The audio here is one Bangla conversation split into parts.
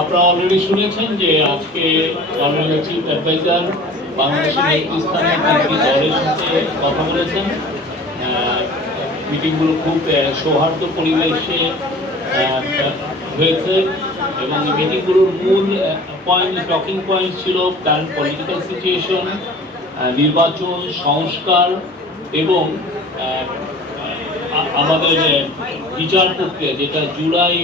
আপনারা অলরেডি শুনেছেন যে আজকে অনারেবল চিফ অ্যাডভাইজার বাংলাদেশের নেতৃস্থানীয় দলের সাথে কথা বলেছেন। মিটিংগুলো খুব সৌহার্দ্য পরিবেশে হয়েছে এবং মিটিংগুলোর মূল পয়েন্ট টকিং পয়েন্ট ছিল কারেন্ট পলিটিক্যাল সিচুয়েশন নির্বাচন, সংস্কার এবং আমাদের বিচার প্রক্রিয়া যেটা জুলাই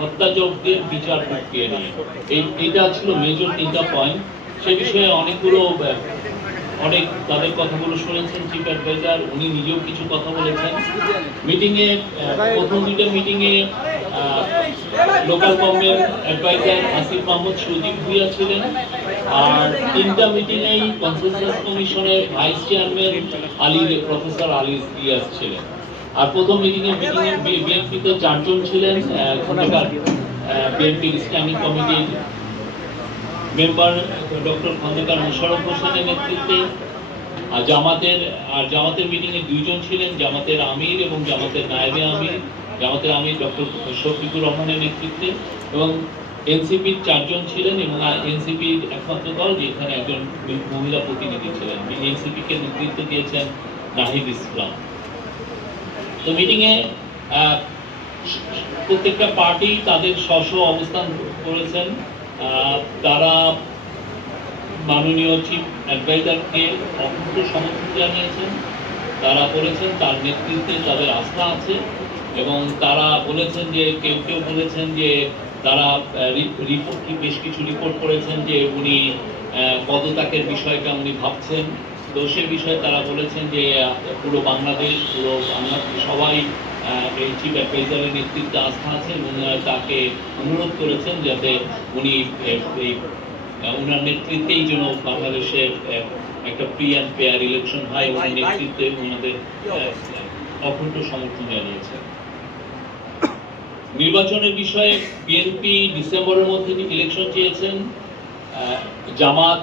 হত্যাযজ্ঞের বিচার প্রক্রিয়া নিয়ে। এই এটা ছিল মেজর তিনটা পয়েন্ট সে বিষয়ে অনেকগুলো অনেক তাদের কথাগুলো শুনেছেন চিফ অ্যাডভাইজার উনি নিজেও কিছু কথা বলেছেন। মিটিংয়ে প্রথম দুইটা মিটিংয়ে লোকাল অ্যাডভাইজার আসিফ মাহমুদ সজীব ভুইয়া ছিলেন। আর তিনটা মিটিংয়েই কনসেনসাস কমিশনের vice chairman Ali professor Ali Riaz ছিলেন। আর প্রথম মিটিংয়ে মিটিংয়ে বিএনপিতে চারজন ছিলেন বিএনপি ইসলামিক কমিটির মেম্বার ডক্টর খন্দকার মোশারফ হোসেনের নেতৃত্বে। আর জামাতের আর জামাতের মিটিংয়ে দুইজন ছিলেন জামাতের আমির এবং জামাতের নায়েবে আমির জামাতের আমির ডক্টর শফিকুর রহমানের নেতৃত্বে। এবং এনসিপির চারজন ছিলেন এবং এনসিপির একমাত্র দল যে এখানে একজন মহিলা প্রতিনিধি ছিলেন। এনসিপিকে নেতৃত্ব দিয়েছেন নাহিদ ইসলাম। তো মিটিংয়ে প্রত্যেকটা পার্টি তাদের স্ব অবস্থান করেছেন। তারা মাননীয় চিফ অ্যাডভাইজারকে অকুণ্ঠ সমর্থন জানিয়েছেন। তারা বলেছেন তার নেতৃত্বে তাদের আস্থা আছে এবং তারা বলেছেন যে, কেউ কেউ বলেছেন যে, তারা রিপোর্ট বেশ কিছু রিপোর্ট করেছেন যে উনি পদত্যাগের বিষয়টা উনি ভাবছেন। সে বিষয়ে তারা বলেছেন যে পুরো বাংলাদেশ পুরো বাংলাদেশ সবাই এই চিফ অ্যাডভাইজারের নেতৃত্বে আস্থা আছে এবং তাকে অনুরোধ করেছেন যাতে উনি এই ওনার নেতৃত্বেই যেন বাংলাদেশে একটা ফ্রি অ্যান্ড ফেয়ার ইলেকশন হয় ওনার নেতৃত্বে ওনাদের অখণ্ড সমর্থন জানিয়েছে। নির্বাচনের বিষয়ে বিএনপি ডিসেম্বরের মধ্যে ইলেকশন চেয়েছেন জামাত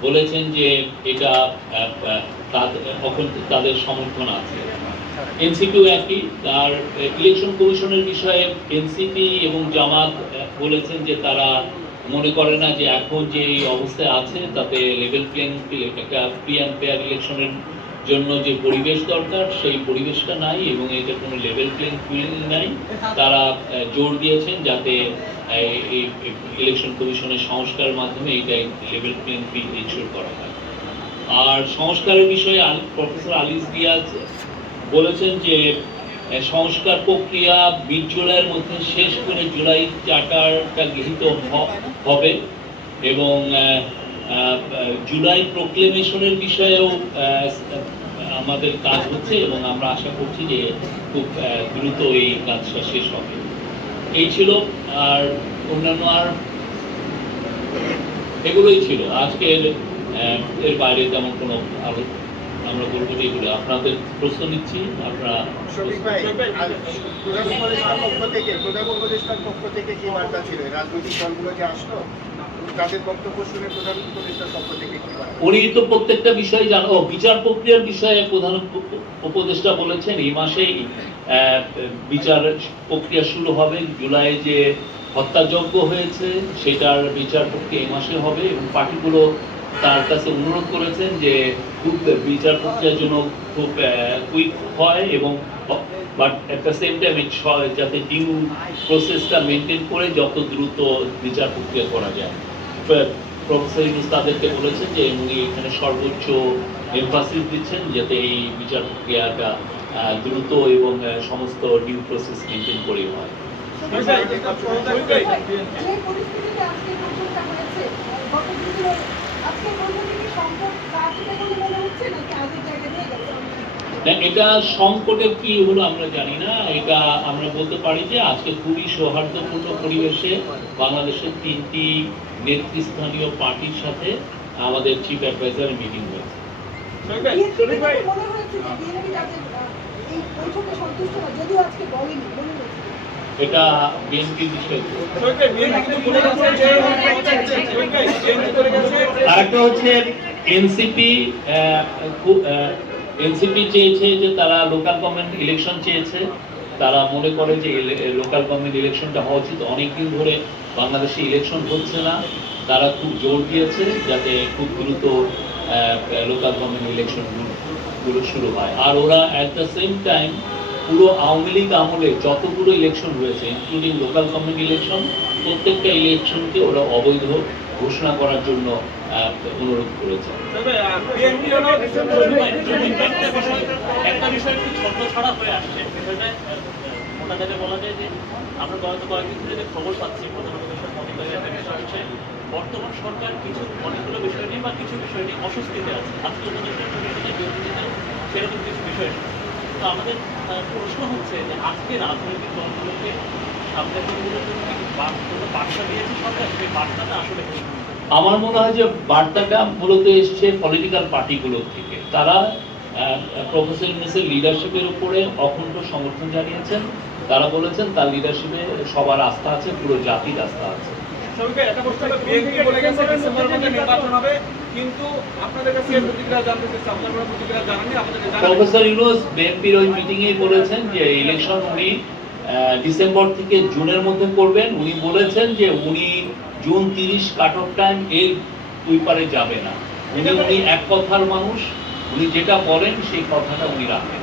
বলেছেন যে এটা তাদের সমর্থন আছে। এনসিপিও একই, তার ইলেকশন কমিশনের বিষয়ে এনসিপি এবং জামাত বলেছেন যে তারা মনে করে না যে এখন যে অবস্থায় আছে, তাতে লেভেল প্লেইং একটা ফ্রি অ্যান্ড ফেয়ার ইলেকশনের জন্য যে পরিবেশ দরকার, সেই পরিবেশটা নাই এবং এটা কোনো লেভেল প্লেইং ফিল্ড নাই। তারা জোর দিয়েছেন যাতে ইলেকশন কমিশনের সংস্কারের মাধ্যমে এইটা লেভেল প্লেইং ফিল্ড ইনশিওর করা হয়। আর সংস্কারের বিষয়ে প্রফেসর আলিস দিয়াজ বলেছেন যে সংস্কার প্রক্রিয়া বিশ জুলাইয়ের মধ্যে শেষ করে জুলাই চার্টারটা গৃহীত হবে এবং জুলাই প্রোক্লেমেশনের বিষয়েও আমাদের কাজ হচ্ছে এবং আমরা আশা করছি যে খুব দ্রুত এই কাজটা শেষ হবে। এই ছিল আর অন্যান্য আর এগুলোই ছিল। আজকের এর বাইরে তেমন কোনো আরও আমরা বলব যে এগুলো আপনাদের প্রশ্ন নিচ্ছি আপনারা প্রধান উপদেষ্টার পক্ষ থেকে কি বার্তা ছিল? রাজনৈতিক দলগুলো যে আসলো? উনি তো প্রত্যেকটা বিষয় জানো ও, বিচার প্রক্রিয়ার বিষয়ে প্রধান উপদেষ্টা বলেছেন এই মাসেই বিচার প্রক্রিয়া শুরু হবে জুলাই যে হত্যাযজ্ঞ হয়েছে সেটার বিচার প্রক্রিয়া এই মাসে হবে এবং পার্টিগুলো তার কাছে অনুরোধ করেছেন যে খুব বিচার প্রক্রিয়ার জন্য খুব কুইক হয় এবং but at the same time যাতে ডিউ প্রসেসটা মেনটেন করে যত দ্রুত বিচার প্রক্রিয়া করা যায়। প্রফেসর ইউনুস তাদেরকে বলেছেন যে উনি এখানে সর্বোচ্চ এমফাসিস দিচ্ছেন যাতে এই বিচার প্রক্রিয়াটা দ্রুত এবং সমস্ত ডিউ প্রসেস মেনটেন করে হয়। আজকে বৈঠকটা হয়েছে, গত দুদিনে আজকে বৈঠকে কি সংকট বাড়ছে বলে মনে হচ্ছে নাকি আগের জায়গায় নিয়ে গেছে? না এটা সংকটের কি হলো আমরা জানি না। এটা আমরা বলতে পারি যে আজকে খুবই সৌহার্দ্যপূর্ণ পরিবেশে বাংলাদেশের তিনটি নেতৃস্থানীয় পার্টির সাথে আমাদের চিফ অ্যাডভাইজারের মিটিং হয়েছে। বিএনপি বিএনপি এটা বিএনপির বিষয়। আরেকটা হচ্ছে এনসিপি এনসিপি চেয়েছে যে তারা লোকাল গভর্নমেন্ট ইলেকশন চেয়েছে। তারা মনে করে যে লোকাল গভর্নমেন্ট ইলেকশনটা হওয়া উচিত। অনেকদিন ধরে বাংলাদেশে ইলেকশন হচ্ছে না। তারা খুব জোর দিয়েছে যাতে খুব দ্রুত লোকাল গভর্নমেন্ট ইলেকশনগুলো শুরু হয়। আর ওরা অ্যাট দ্য সেম টাইম পুরো আওয়ামী লীগ আমলে যতগুলো ইলেকশন হয়েছে ইনক্লুডিং লোকাল গভর্নমেন্ট ইলেকশন প্রত্যেকটা ইলেকশনকে ওরা অবৈধ ঘোষণা করার জন্য অনুরোধ করেছে। একটা বিষয় একটু ছোট ছড়া হয়ে আসছে বিষয়টা মনে বর্তমান সরকার কিছু অনেকগুলো বিষয় নিয়ে বা কিছু বিষয় নিয়ে অস্বস্তিতে আছে। আজকে উপদেষ্টা সেরকম কিছু বিষয় তো আমাদের প্রশ্ন হচ্ছে যে আজকে রাজনৈতিক দলগুলোকে সামনের দিনগুলোর জন্য কি বার্তা বার্তা দিয়েছে সরকার? সেই বার্তাটা আসলে কি? আমার মনে হয় যে বার্তাটা মূলত এসছে পলিটিক্যাল পার্টিগুলোর থেকে। তারা প্রফেসর ইউনুসের লিডারশিপের উপরে অখণ্ড সমর্থন জানিয়েছেন। তারা বলেছেন তার লিডারশিপে সবার আস্থা আছে পুরো জাতির আস্থা আছে। প্রফেসর ইউনুস বিএনপির ওই মিটিংয়ে বলেছেন যে ইলেকশন উনি ডিসেম্বর থেকে জুনের মধ্যে করবেন। উনি বলেছেন যে উনি জুন তিরিশ কাট অফ টাইম এর ওই পারে যাবে না। উনি উনি এক কথার মানুষ। উনি যেটা বলেন সেই কথাটা উনি রাখেন।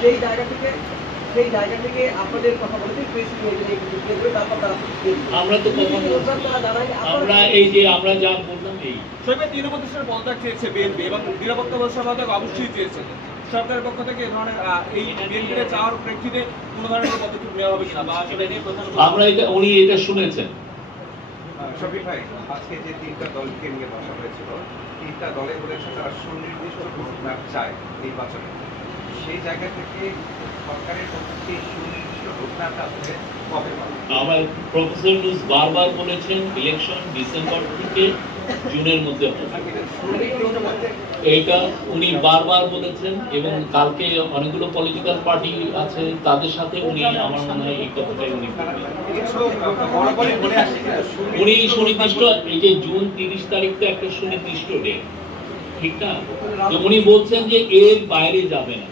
সেই জায়গা থেকে সেই জায়গা থেকে আপনাদের কথা দিবে। আমরা তো কথা বলছি। রোডম্যাপ তারা জানায় আমরা এই যে আমরা যা বললাম এই। সবাই তিন উপদেশের পদত্যাগ চেয়েছে বিএনপি এবং নিরাপত্তা ব্যবস্থা পদত্যাগ অবশ্যই চেয়েছে। সরকারের পক্ষ থেকে ধরনের এই বিএনপির চাওয়ার প্রেক্ষিতে কোনো ধরনের পদক্ষেপ নেওয়া হবে কিনা বা সেটা নিয়ে প্রধান আমরা এটা উনি এটা শুনেছেন। শফিক ভাই আজকে যে তিনটা দলকে নিয়ে বসা হয়েছিল তিনটা দলে বলেছে তারা সুনির্দিষ্ট রোডম্যাপ চায় নির্বাচনে। সেই জায়গা থেকে আমার প্রফেসর ইউনুস বারবার বলেছেন ইলেকশন ডিসেম্বর থেকে জুনের মধ্যে এটা উনি বারবার বলেছেন এবং কালকে অনেকগুলো পলিটিক্যাল পার্টি আছে, তাদের সাথে উনি আমার মনে হয় এই কথাটাই উনি উনি সুনির্দিষ্ট এই যে জুন তিরিশ তারিখ তো একটা সুনির্দিষ্ট ডেট ঠিক না? উনি বলছেন যে এর বাইরে যাবে না।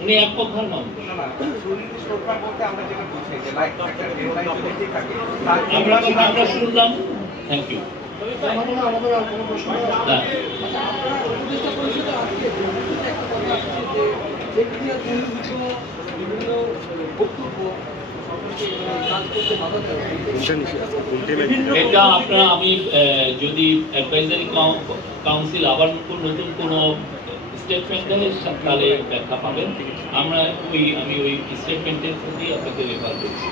উনি এক কথার মানুষ না, না, সুনির্দিষ্ট রোডম্যাপ বলতে আমরা শুনলাম। থ্যাংক ইউ এটা আপনারা আমি যদি অ্যাডভাইজারি কাউন্সিল আবার নতুন কোনো স্টেটমেন্ট দেয় তাহলে ব্যাখ্যা পাবেন আমরা ওই আমি ওই স্টেটমেন্টের প্রতি আপনাকে রেফার করছি?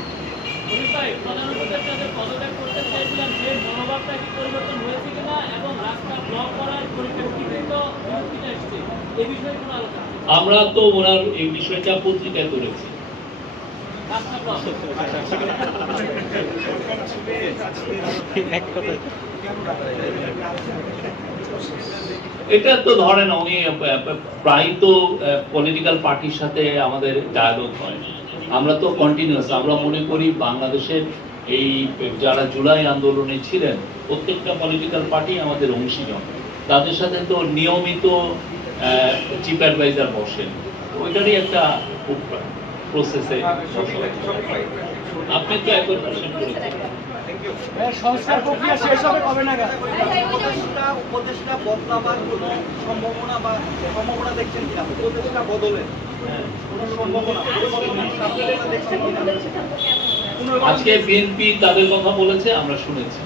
আমরা তো ওনার এই বিষয়টা পত্রিকায় করেছি রাস্তা ব্লক এটা তো ধরেন উনি প্রায় তো পলিটিক্যাল পার্টির সাথে আমাদের ডায়ালগ হয়। আমরা তো কন্টিনিউয়াস আমরা মনে করি বাংলাদেশের এই, যারা জুলাই আন্দোলনে ছিলেন, প্রত্যেকটা পলিটিক্যাল পার্টি আমাদের অংশীজন। তাদের সাথে তো নিয়মিত চিফ অ্যাডভাইজার বসেন। ওইটারই একটা প্রসেসে আপনি তো একবার পার্সেন্ট. সংস্কার প্রক্রিয়া শেষ হবে কবে নাগাদ? উপদেষ্টা উপদেষ্টা বদলাবার কোনো সম্ভাবনা বা সম্ভাবনা দেখছেন কিনা? উপদেষ্টা বদলের কোনো সম্ভাবনা? পরিবর্তনের সম্ভাবনা দেখছেন কিনা আজকে বিএনপি তাদের কথা বলেছে আমরা শুনেছি।